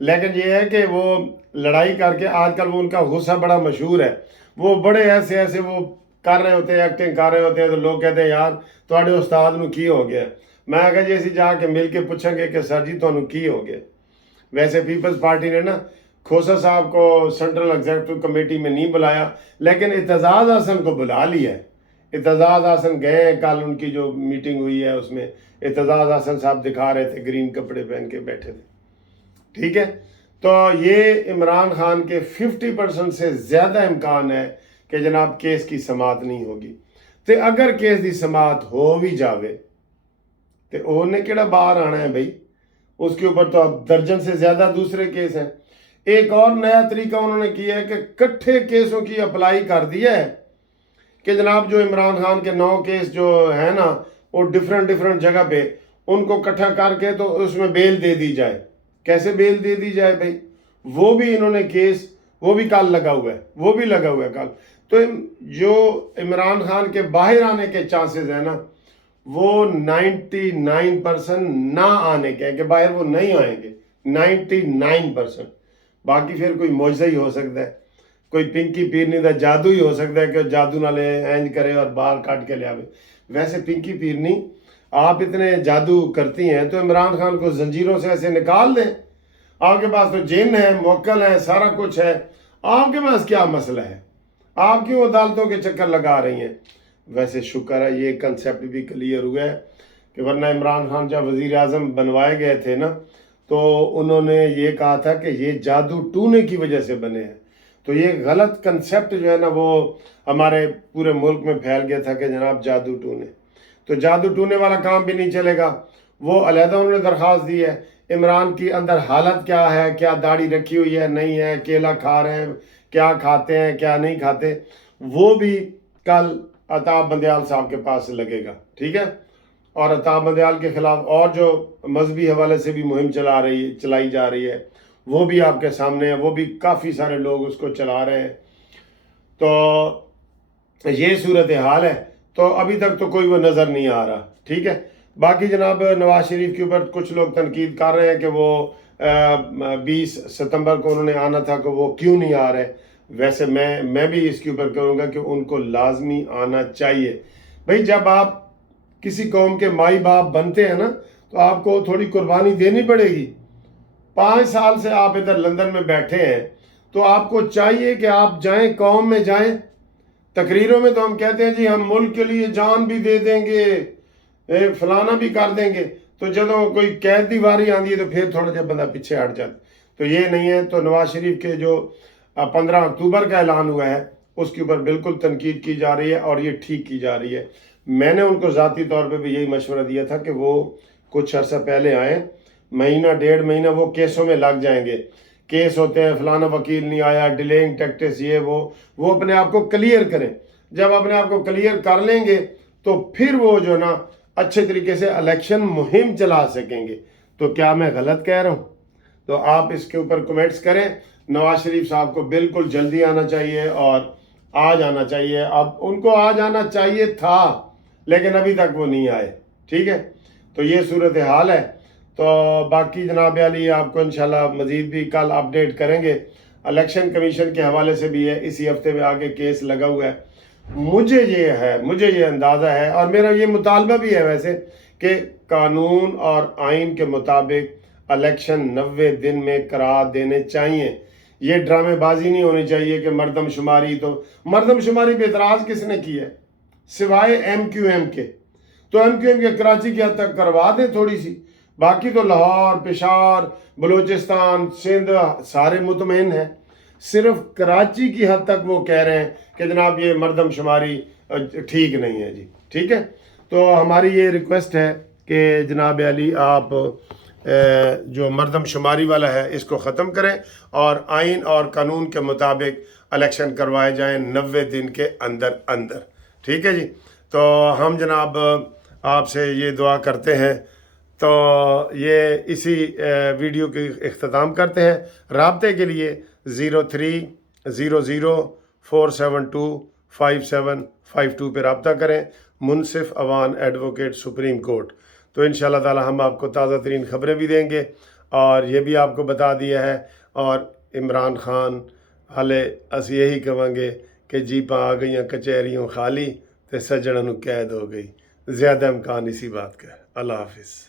لیکن یہ ہے کہ وہ لڑائی کر کے آج کل وہ ان کا غصہ بڑا مشہور ہے، وہ بڑے ایسے ایسے وہ کر رہے ہوتے ہیں، ایکٹنگ کر رہے ہوتے ہیں، تو لوگ کہتے ہیں یار تواڈے استاد نو کی ہو گیا. میں کہا جی اسی جا کے مل کے پوچھیں گے کہ سر جی تانوں کی ہو گیا. ویسے پیپلز پارٹی نے نا کھوسا صاحب کو سینٹرل ایگزیکٹو کمیٹی میں نہیں بلایا، لیکن اعتزاز احسن کو بلا لیا ہے. اعتزاز احسن گئے، کل ان کی جو میٹنگ ہوئی ہے اس میں اعتزاز احسن صاحب دکھا رہے تھے، گرین کپڑے پہن کے بیٹھے تھے. ٹھیک ہے، تو یہ عمران خان کے 50% سے زیادہ امکان ہے کہ جناب کیس کی سماعت نہیں ہوگی. تو اگر کیس دی سماعت ہو بھی جاوے تو انہیں کیڑا باہر آنا ہے بھائی، اس کے اوپر تو اب درجن سے زیادہ دوسرے کیس ہیں. ایک اور نیا طریقہ انہوں نے کیا ہے کہ کٹھے کیسوں کی اپلائی کر دیا ہے کہ جناب جو عمران خان کے 9 کیس جو ہیں نا وہ ڈیفرنٹ جگہ پہ ان کو کٹھا کر کے تو اس میں بیل دے دی جائے. کیسے بیل دے دی جائے بھائی؟ وہ بھی انہوں نے کیس وہ بھی کل لگا ہوا ہے، وہ بھی لگا ہوا ہے کل. تو جو عمران خان کے باہر آنے کے چانسز ہیں نا وہ 99% نہ آنے کے ہیں، کہ باہر وہ نہیں آئیں گے 99%. باقی پھر کوئی معجزہ ہی ہو سکتا ہے، کوئی پنکی پیرنی دا جادو ہی ہو سکتا ہے کہ جادو نہ لے اینج کرے اور باہر کاٹ کے لے آوے. ویسے پنکی پیرنی آپ اتنے جادو کرتی ہیں تو عمران خان کو زنجیروں سے ایسے نکال دیں. آپ کے پاس تو جن ہے، موکل ہے، سارا کچھ ہے، آپ کے پاس کیا مسئلہ ہے؟ آپ کیوں عدالتوں کے چکر لگا رہی ہیں؟ ویسے شکر ہے یہ کنسیپٹ بھی کلیئر ہوا ہے کہ ورنہ عمران خان جب وزیر اعظم بنوائے گئے تھے نا تو انہوں نے یہ کہا تھا کہ یہ جادو ٹونے کی وجہ سے بنے ہیں. تو یہ غلط کنسیپٹ جو ہے نا وہ ہمارے پورے ملک میں پھیل گیا تھا کہ جناب جادو ٹونے، تو جادو ٹونے والا کام بھی نہیں چلے گا. وہ علیحدہ انہوں نے درخواست دی ہے. عمران کی اندر حالت کیا ہے، کیا داڑھی رکھی ہوئی ہے نہیں ہے، کیلا کھا رہے ہیں، کیا کھاتے ہیں کیا نہیں کھاتے، وہ بھی کل عطا بندیال صاحب کے پاس لگے گا. ٹھیک ہے، اور عطا بندیال کے خلاف اور جو مذہبی حوالے سے بھی مہم چلائی جا رہی ہے وہ بھی آپ کے سامنے ہے، وہ بھی کافی سارے لوگ اس کو چلا رہے ہیں. تو یہ صورتحال ہے. تو ابھی تک تو کوئی وہ نظر نہیں آ رہا. ٹھیک ہے، باقی جناب نواز شریف کے اوپر کچھ لوگ تنقید کر رہے ہیں کہ وہ 20 ستمبر کو انہوں نے آنا تھا کہ وہ کیوں نہیں آ رہے. ویسے میں بھی اس کے اوپر کہوں گا کہ ان کو لازمی آنا چاہیے. بھائی جب آپ کسی قوم کے مائی باپ بنتے ہیں نا تو آپ کو تھوڑی قربانی دینی پڑے گی. 5 سال سے آپ ادھر لندن میں بیٹھے ہیں تو آپ کو چاہیے کہ آپ جائیں، قوم میں جائیں. تقریروں میں تو ہم کہتے ہیں جی ہم ملک کے لیے جان بھی دے دیں گے، فلانا بھی کر دیں گے، تو جب کوئی قید دی واری آندی ہے تو پھر تھوڑا جا بندہ پیچھے ہٹ جاتا. تو یہ نہیں ہے. تو نواز شریف کے جو 15 اکتوبر کا اعلان ہوا ہے اس کے اوپر بالکل تنقید کی جا رہی ہے اور یہ ٹھیک کی جا رہی ہے. میں نے ان کو ذاتی طور پہ بھی یہی مشورہ دیا تھا کہ وہ کچھ عرصہ پہلے آئیں، مہینہ 1.5 مہینہ وہ کیسوں میں لگ جائیں گے. کیس ہوتے ہیں، فلانا وکیل نہیں آیا، ڈیلینگ ٹیکٹس یہ وہ اپنے آپ کو کلیئر کریں. جب اپنے آپ کو کلیئر کر لیں گے تو پھر وہ جو نا اچھے طریقے سے الیکشن مہم چلا سکیں گے. تو کیا میں غلط کہہ رہا ہوں؟ تو آپ اس کے اوپر کمنٹس کریں. نواز شریف صاحب کو بالکل جلدی آنا چاہیے اور آج آنا چاہیے. اب ان کو آج آنا چاہیے تھا لیکن ابھی تک وہ نہیں آئے. ٹھیک ہے، تو یہ صورتحال ہے. تو باقی جناب علی آپ کو انشاءاللہ مزید بھی کل اپڈیٹ کریں گے. الیکشن کمیشن کے حوالے سے بھی ہے، اسی ہفتے میں آگے کیس لگا ہوا ہے. مجھے یہ اندازہ ہے اور میرا یہ مطالبہ بھی ہے ویسے کہ قانون اور آئین کے مطابق الیکشن 90 دن میں کرا دینے چاہیے. یہ ڈرامے بازی نہیں ہونی چاہیے کہ مردم شماری پہ اعتراض کس نے کی ہے سوائے ایم کیو ایم کے؟ تو ایم کیو ایم کے کراچی کی حد تک کروا دیں تھوڑی سی، باقی تو لاہور، پشاور، بلوچستان، سندھ سارے مطمئن ہیں. صرف کراچی کی حد تک وہ کہہ رہے ہیں کہ جناب یہ مردم شماری ٹھیک نہیں ہے جی. ٹھیک ہے، تو ہماری یہ ریکویسٹ ہے کہ جناب علی آپ جو مردم شماری والا ہے اس کو ختم کریں اور آئین اور قانون کے مطابق الیکشن کروائے جائیں 90 دن کے اندر. ٹھیک ہے جی. تو ہم جناب آپ سے یہ دعا کرتے ہیں. تو یہ اسی ویڈیو کی اختتام کرتے ہیں. رابطے کے لیے 0300472572 پہ رابطہ کریں. منصف اوان ایڈوکیٹ سپریم کورٹ. تو انشاءاللہ تعالی ہم آپ کو تازہ ترین خبریں بھی دیں گے اور یہ بھی آپ کو بتا دیا ہے. اور عمران خان ہلے اسی یہی کہیں گے کہ جیپاں آ گئیاں کچہریوں خالی تے سجڑوں قید ہو گئی. زیادہ امکان اسی بات کا ہے. اللہ حافظ.